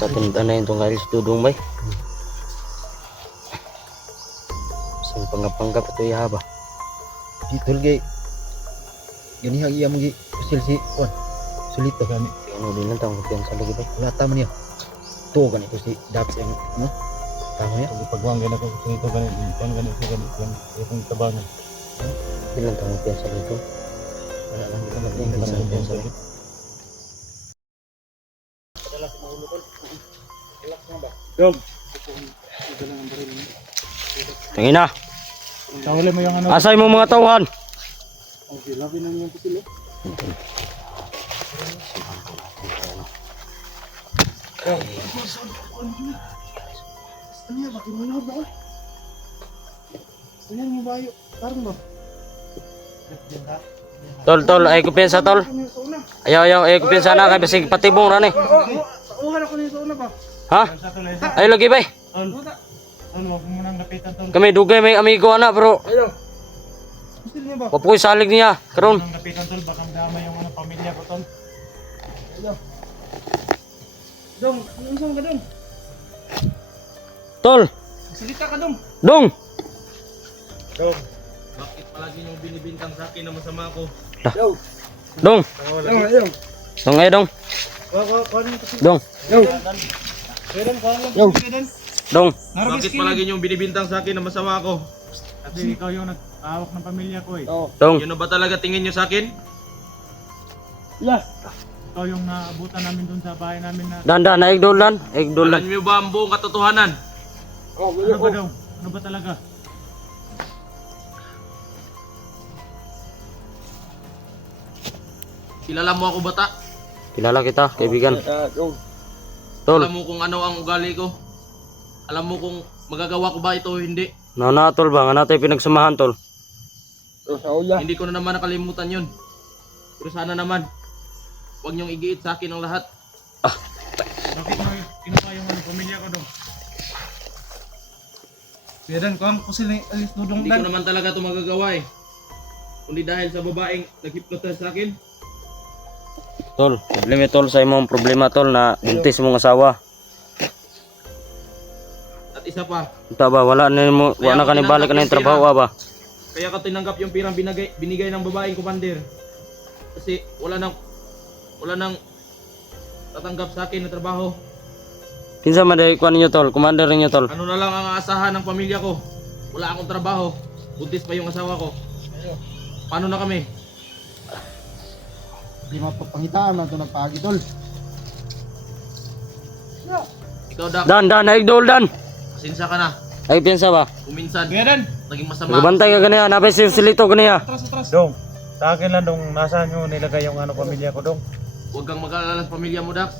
tatinda na yung tunggal sa dudong bay. Sang panggap-panggap ito ihaba. Dito lagi. Ganihang iya mong usil si Juan. Sulito gani. Ano din lang tawag yan sa lagi bay. Wala tama niya. To ganito si Daps yang no. Tama ya. Pag pagwang gana ko ito ganito yung tabangan. Din lang tawag yan sa lagi. Wala lang kita Din lang tawag yan sa lagi. Dog. Tingin na. Tawali mo yung ano. Asay mo mga tauhan. Okay, labi na yung pusil. Tol, tol, ay kumpiyansa tol. Ayaw, ay kumpiyansa na kay basig patibong ra ni. Uhan ako nito una ba? Ha? Ay lagi bay. Ano, wag mo nang lapitan tol. Kami dugay may amigo ana bro. Ayo. Pusil niya ba? Wapoy salig niya karon. Nang lapitan tol, baka damay yung ano pamilya ko tol. Ayo. Dong, unsa ka dong? Tol, Salita ka dong. dong. Dong. Bakit palagi yung binibintang sa akin na masama ako? Dong. Ayo. Dong ay dong. Dong. Yo. Dong. Bakit palagi yung binibintang sa akin na masama ako? Kasi ikaw yung nag-aawak ng pamilya ko eh. Dong. Yun na ba talaga tingin nyo sa akin? Yes. Ikaw yung naabutan namin dun sa bahay namin na... Danda na igdolan, igdolan. Alam nyo ba ang buong katotohanan? Ano ba daw? Ano ba talaga? Kilala mo ako bata? Kilala kita, kaibigan. Tol, Alam mo kung ano ang ugali ko? Alam mo kung magagawa ko ba ito o hindi? na tol ba nga natin pinagsamahan tol. Hindi ko na naman nakalimutan yun. Pero sana naman, huwag niyong igiit sa akin ang lahat. Bakit mo kinuha yung ano, pamilya ko dong? Piran ko ang pusil ni Alis Dudong Hindi ko naman talaga ito magagawa eh. Kundi dahil sa babaeng nag-hypnotize sa akin. Tol, problema tol sa imong problema tol na buntis mong asawa. At isa pa, Unta ba wala na mo wala ka ni balik na yung trabaho ba? kaya ka tinanggap yung pirang binigay ng babaeng commander. Kasi wala nang tatanggap sa akin na trabaho. Kinsa man dai kuan ninyo tol, commander ninyo tol. Ano na lang ang aasahan ng pamilya ko? Wala akong trabaho. Buntis pa yung asawa ko. Paano na kami? Di mapapangitaan man to nagpaagi tol. Ikaw, Dak, Dan na igdol dan. pasensya ka na. Ay piyansa ba? Kuminsan, Piran! naging masama. Nagbantay ka kaniya, napay silito kaniya. Dong, sa akin lang dong, nasaan nyo nilagay yung ano pamilya ko dong? Huwag kang mag-alala sa pamilya mo, Dak.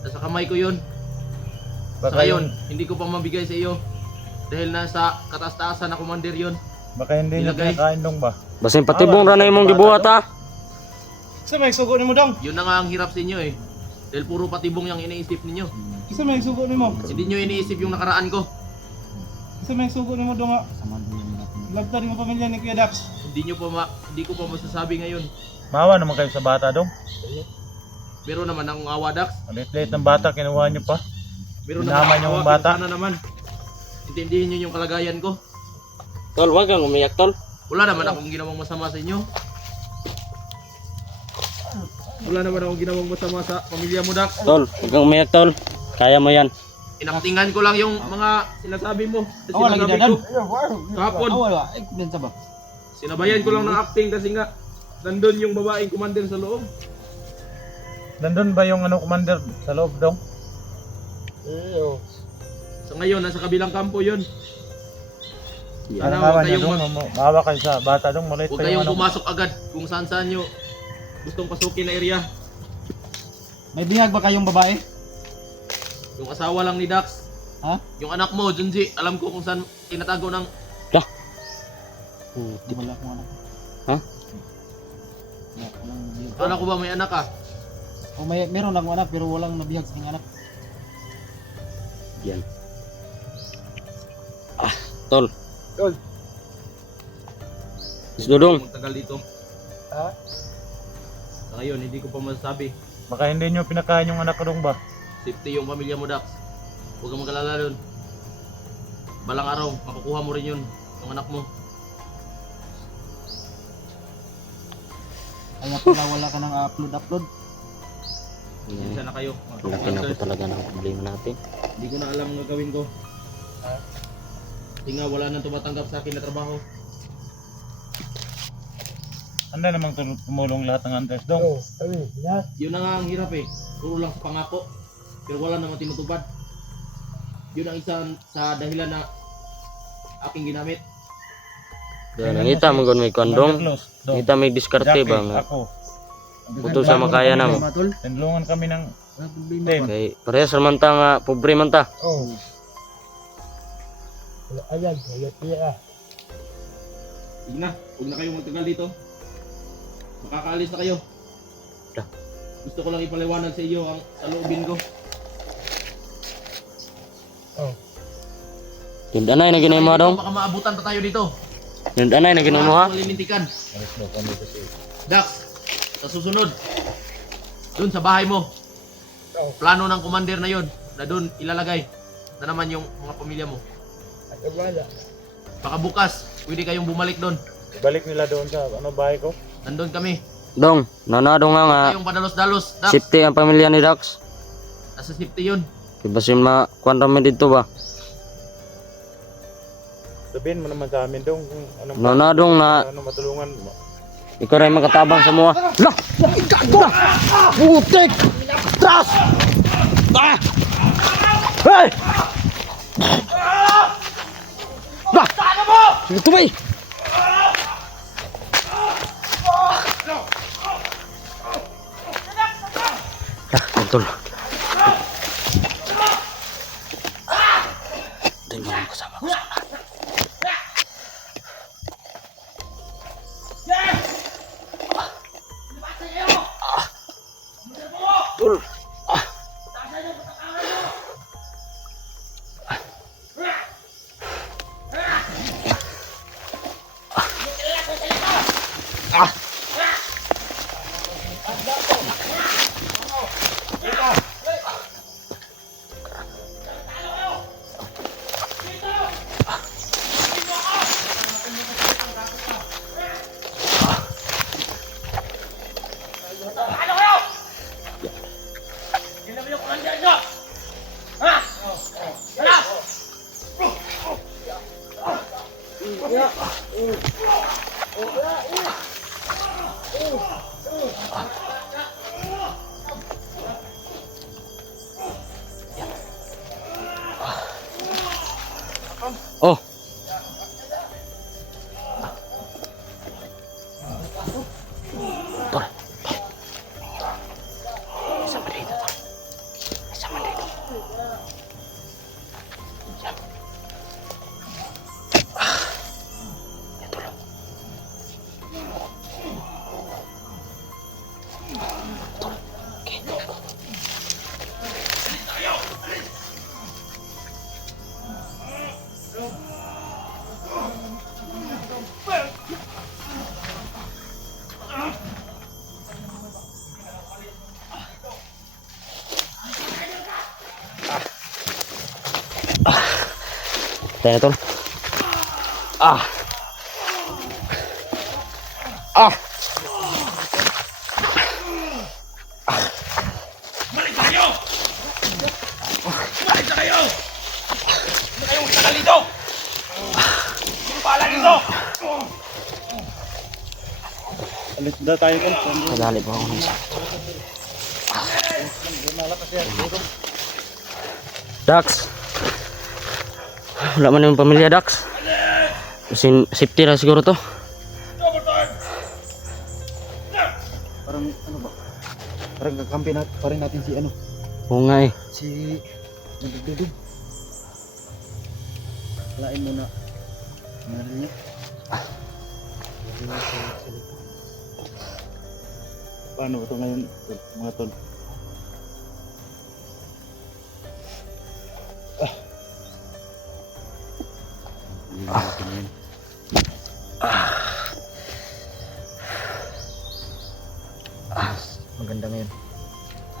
Nasa kamay ko yun. Sa Baka ngayon, hindi ko pa mabigay sa iyo. Dahil nasa kataas-taasan na commander yun. Baka hindi nyo Nilagay. kinakain dong ba? Basin patibong ra na imong gibuhat ha. Isa may sugo ni mo dong? Yun na nga ang hirap sa inyo eh. Dahil puro patibong yung iniisip ninyo. Isa may sugo ni mo? Hindi nyo iniisip yung nakaraan ko. Isa may sugo ni mo dong nga? Lagtan mo pamilya ni Kuya Dax. Hindi ko pa masasabi ngayon. Maawa naman kayo sa bata dong. Pero naman ang awa, Dax. Alit-lit ng bata, kinuha nyo pa. Pero Tama naman yung ang awa, bata. sana naman. Intindihin nyo yung kalagayan ko. Tol, wag kang umiyak tol. Wala naman akong ginawang masama sa inyo. Wala naman akong ginawang masama sa pamilya mo, Dax. Tol, wag kang umiyak tol. Kaya mo yan. Inaktingan ko lang yung mga sinasabi mo. Awal lagi Sinasabi dadan. ko. Kahapon. Awal ba? Ay kumpiyansa ba? Sinabayan ko lang ng acting kasi nga nandun yung babaeng commander sa loob. Nandun ba yung ano commander sa loob dong? Sa ngayon, nasa kabilang kampo yun. Ano Sana naman huwag nyo kayong, dong? Maawa kayo sa bata dong, maliit huwag pa yung kayong ano. pumasok agad kung saan nyo gustong pasukin na area. May bihag ba kayong babae? Yung asawa lang ni Dax. Ha? Yung anak mo, Junji, alam ko kung saan tinatago ng... Di wala akong anak. Ha? Wala walang nabihag. Kala ko ba may anak ka? O meron akong anak pero walang nabihag sa aking anak. Yan. Tol. Tol. Dudong. Magtagal dito. Ha? Sa ngayon, hindi ko pa masasabi. Baka hindi nyo pinakain yung anak ko dong ba? Safety yung pamilya mo, Dax. Huwag kang mag-alala doon. Balang araw, makukuha mo rin yun, yung anak mo. Kaya pala wala ka nang upload. Isa na kayo. Laki na po talaga ng problema natin. Hindi ko na alam ang gagawin ko. Kasi nga wala nang tumatanggap sa akin na trabaho. Handa namang tumulong lahat ng Andres Dong. Yun na nga ang hirap eh. Puro lang sa pangako. Pero wala namang tinutupad. Yun ang isa sa dahilan na aking ginamit. Kaya nangita mo kung may kondong. Kita may diskarte ba nga. Ako. Puto sa makaya nang. Tinulungan kami ng Team. Kay parehas naman ta nga pobre man ta. Oh. Ayan. Sige na, huwag na kayong magtagal dito. Makakaalis na kayo. Da. Gusto ko lang ipaliwanag sa iyo ang saloobin ko. Tindanay na ginay mo dong. Baka maabutan pa tayo dito. Tindanay na ginay mo ha. Malimintikan. Dax, sa susunod, dun sa bahay mo, plano ng commander na yun, na dun ilalagay na naman yung mga pamilya mo. Baka bukas, pwede kayong bumalik dun. balik nila doon sa bahay ko. Nandun kami. Dong, nanado nga nga Kayong padalos-dalos, Dax. safety ang pamilya ni Dax. Nasa safety yun. Kibasin ma kuan rami dito ba. Sabihin mo naman sa amin dong kung ano Nanadong na matulungan mo. ikaw rin makatabang sa mga. Lah! Ikaw! Putik! Tras! Ah! Hey! Lah! Sige tumay! Lah, betul. Tingnan mo kasama ko sana. Tul. Oh. Tol. Sama dito. Sama dito. Ito lang. Tol. Kito ko. Tayo na tol. Ah. Ah. Balik na kayo! Balik na kayo! Hindi kayong tagal dito! Sino pala dito? Alis na tayo tol. Kadali pa ako ng isa. Dax. Wala man yung pamilya Dax. Sin safety na siguro to. Parang ano ba? Parang kakampi na pa rin natin si ano, Oo nga eh. si nagdudug. Lain mo na. Meron niya. Paano ito ngayon mga tol? Maganda ngayon.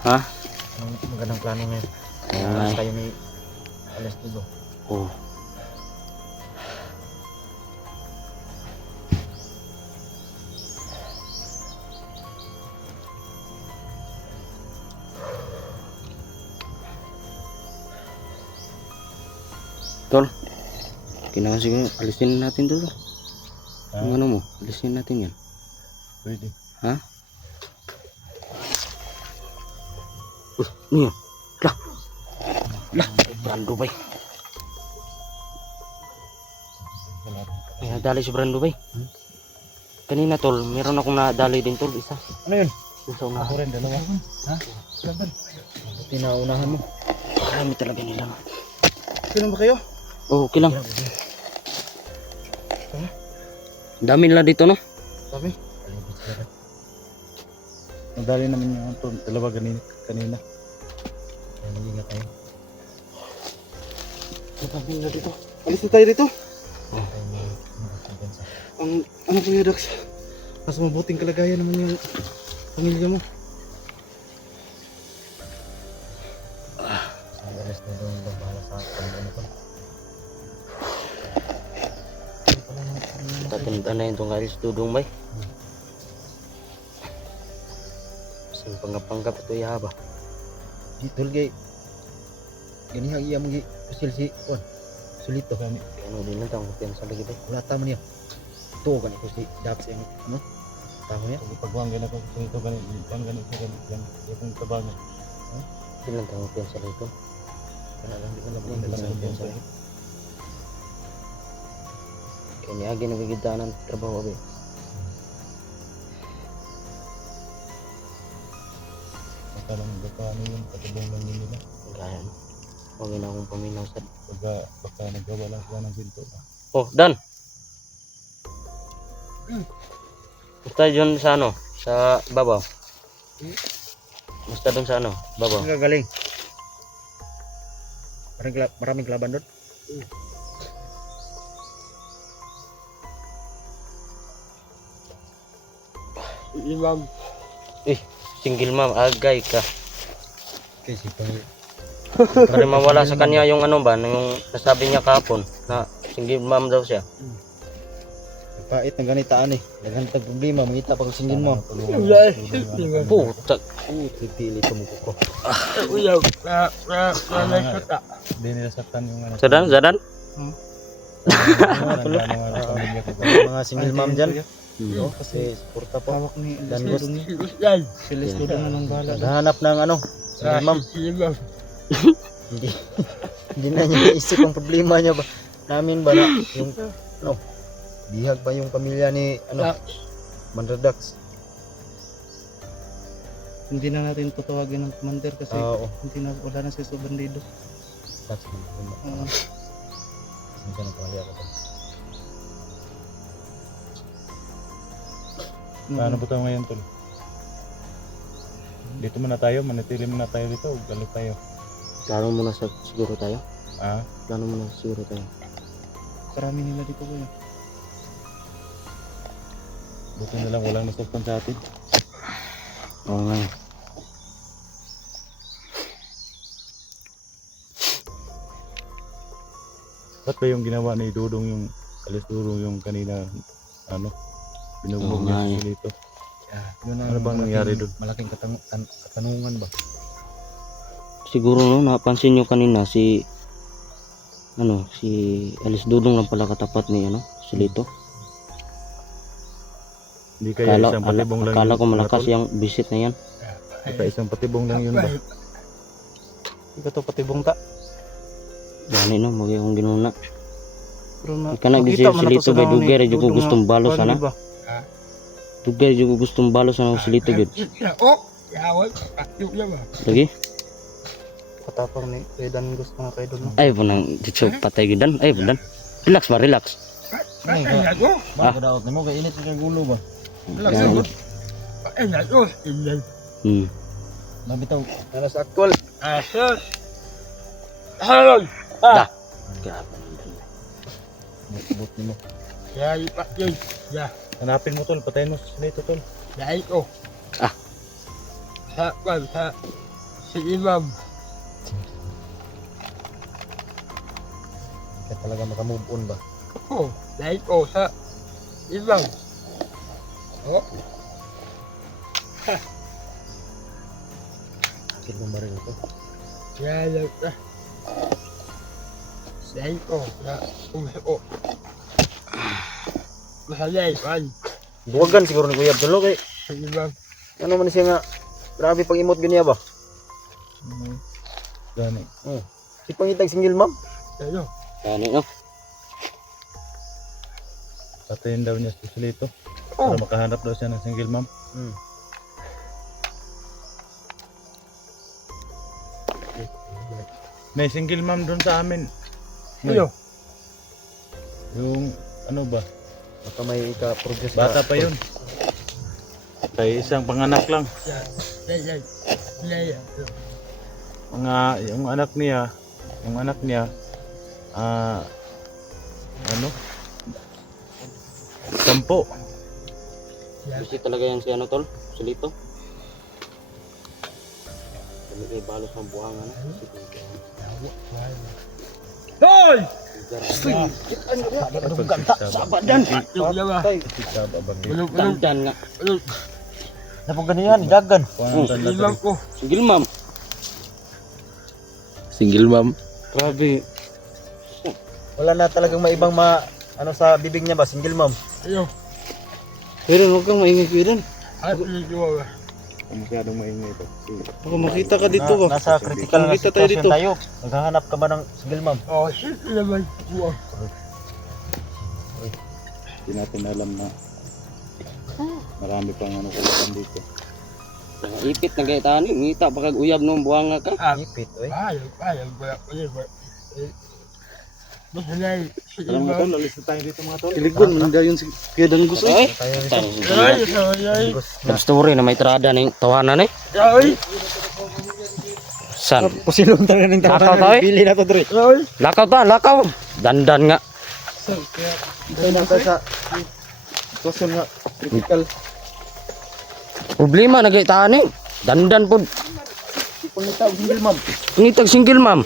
Ha? Anong magandang plano ngayon. Oo nga eh. Tayo ni Alas Dudong. Oo. Tol, kailangan siguro alisin natin to. Yung ano mo, alisin natin yan. Pwede. Ha? Ano yan? Lah, Brando bay. May nadali si Brando bay. Kanina tol, meron akong nadali din tol, isa. Ano yun? Yung sa unahan. Ako rin, dalawa. Ha? Tinaunahan mo. Marami talaga nila. Sino ba kayo? Oh, okay lang. Dami nila dito no? Sabi? Nadali naman yung ito. Dalawa kanina. Kaya mag-ingat tayo. Dami nila dito. Alis na tayo dito. Tayo mag-kumpensa. Ang ano po yung Dax? Mas mabuting kalagayan naman yung pamilya mo. Sa Alas Dudong daw bahala sa pamilya mo. Tatanda na yun itong Alis Dudong bay. Sing panggap-panggap ito yaba. Dito gay. Ganihang iya mong usil si Juan. Sulito kami. Ano din lang tawag kumpiyansa lagi bay. Wala tama niya. Ito kan ito si Dax yang ano? Tama niya. Pagwang ganito ko ito ganito yung tabangan. Hindi lang tawag kumpiyansa lagi ito. Kaya lang di ko Hindi na lang kumpiyansa lagi. Kaya niya ginagagita ng trabaho bay. Basta lang baka ano yung patubong lang din nila. Gaya no. Huwag na akong paminaw sa... Baka naggawa lang sila ng pinto. Oh, Dan! Basta dyan sa ano? Sa babaw. Basta dun sa ano? Babaw. Ang gagaling. Maraming kalaban doon. Ilang. Single mom, agay ka. Kasi pang Para mawala sa kanya yung ano ba, yung nasabi niya kahapon na single mom daw siya. pait ng ganitaan eh. Daghan tag problema mangita pag singgin mo. Puta. Pipili ko mo ko. Hindi nila saktan yung ano. Zadan? Mga single mom dyan. Kasi suporta po. Hawak ni Dan boss. Silis ko na ng bala. Naghahanap ng ano. Single mom. Hindi na niya isip ang problema niya ba. Namin ba na yung ano. Bihag pa yung pamilya ni ano. Mandradax. Hindi na natin tutawagin ng commander kasi Oo. hindi na wala na si Bandido. That's good. Hindi na pamilya ko. Paano ba tayo ngayon, tol? Dito muna tayo, manatili muna tayo dito, galit tayo. Plano muna siguro tayo. Ah? Plano muna siguro tayo. Karami nila dito ko Buti na lang walang nasaktan sa atin. Oo nga. Ba't ba yung ginawa ni Dudong yung Alas Dudong yung kanina ano? Binugbog Oo niya nga eh. sa dito. Yun ang Ano bang nangyari doon? Malaking katanungan ba? Siguro no, napansin nyo kanina si Alis Dudong lang pala katapat ni si Lito. Hindi kaya isang Akala patibong lang ko yun, malakas mga yung visit na yan. tol? Baka isang patibong lang yun ba? Hindi ka to patibong ta. Gani no, magi akong ginuna. Pero na, Ika na gisip si Lito ba dugay ra jud ko gustong balos ana. Dugay jud ko gustong balos ana si Lito gud. Lagi? Katapang ni Edan gusto na kayo doon. Ay punang dito patay gidan. Ay budan. Relax ba, relax. Ba daot nimo kay init kay gulo ba? Gani. Mabitaw. Ano sa akol? Da. Grabe. Bot nimo. Hanapin mo tol, patayin mo sa dito tol. Sige, ma'am. Hindi ka talaga makamove on ba? Oh, dahil ko sa ibang. Oh, Bakit mo baril ito? kaya lang na. Dahil ko na umako. Mahalay, man. Buwagan siguro ni Kuya Abdul kay Sige, ma'am. ano man siya nga grabe pag imot ganyan ba? Gani. Oh. Si pangitag single ma'am. Ano? Gani no. Patayin daw niya si Solito. Oh. Para makahanap daw siya ng single mom. Hmm. May single mom doon sa amin. Ano? Yung ano ba? Baka may ka-progress Bata pa yun. Kay isang panganak lang. Yan. Mga yung anak niya ano? 10. Busy talaga yan si ano tol, Solito. Kami kay balos ng buhangan na. Hoy! Sabadan. Yung naman. Ulog. Dandan nga. Napong ganyan, dagan. Ibang ko. Single ma'am. Single mom. Grabe. Wala na talagang maibang ano sa bibig niya ba, single mom. Ano? Pero huwag kang maingay ko rin. At nagawa. Kung masyadong maingay ito. Baka makita ka dito ba? Nasa critical na Nakita tayo sitwasyon dito. tayo. Naghahanap ka ba ng single mom? Oh, shit naman. Wow. Hindi natin alam na marami pang ano kulatan dito. Mga ipit na gaya tani. Ngita pa kag uyab nung buhanga ka. Ipit, oy. Ayag. Mahalay. Sige, Alam mga ma'am. tol, alis na tayo dito mga tol. Kiligon, man gayon si Kuya Dangus eh. Tayo rito. Ay. Gusto Story na may trada ng tawanan eh. Ay. San? Pusilong talaga ng Lakaw tayo eh. Pili na to, Dre. Ay. Lakaw. Dandan nga. Ito na ka sa sitwasyon nga critical. Problema na gaya tani. Dandan po. Pangitag single mom. Ngitag single ma'am.